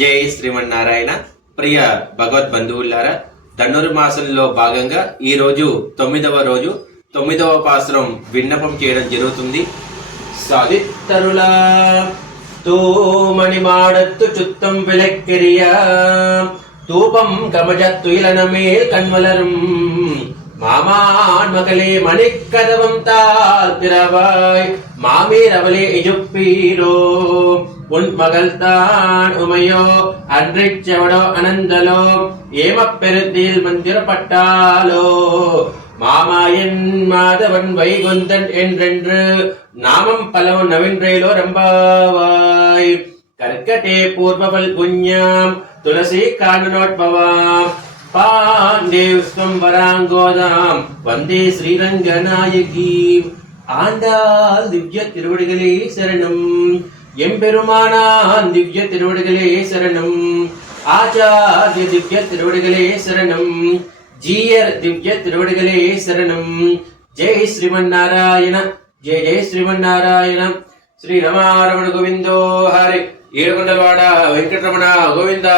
జై శ్రీమన్నారాయణ. ప్రియ భగవద్ బంధువులారా, ధనుర్ మాసంలో భాగంగా ఈ రోజు 9వ రోజు 9వ పాసురం విన్నపం చేయడం జరుగుతుంది. సాదిత్తరులా తూమణి మాడత్తు చుత్తం విలక్కిరియా தூபம் கமஜத்துயிலனமேல் கண்மலரும் மாமான்மகளே மணிக்கதவம் தால் பிறவாய் மாமீரவளே இஜுப்பீரோ உன் மகள் தான் உமையோ அன்றிச்சவடோ அனந்தலோ ஏமப்பெருத்தில் மந்திரப்பட்டாலோ மாமாயன் மாதவன் வைகுந்தன் என்றென்று நாமம் பலவன் நவீன்றேலோ ரம்பாவாய் கர்க்கட்டே பூர்வவல் புண்ணியம் துளசி காணனோட்பவாம் பாண்டேஸ்வம் வராங்கோதாம் வந்தே ஸ்ரீரங்கநாயகி. ஆண்டாள் திவ்ய திருவடிகளே சரணம். எம்பெருமானான் திவ்ய திருவடிகளே சரணம். ஆச்சாரிய திவ்ய திருவடிகளே சரணம். ஜீயர் திவ்ய திருவடிகளே சரணம். ஜெய் ஸ்ரீமன்னாராயண. ஜெய் ஜெய் ஸ்ரீமன்னாராயண. శ్రీ రమారమణ గోవిందో హరి. ఏడుకొండలవాడ వెంకటరమణ గోవింద.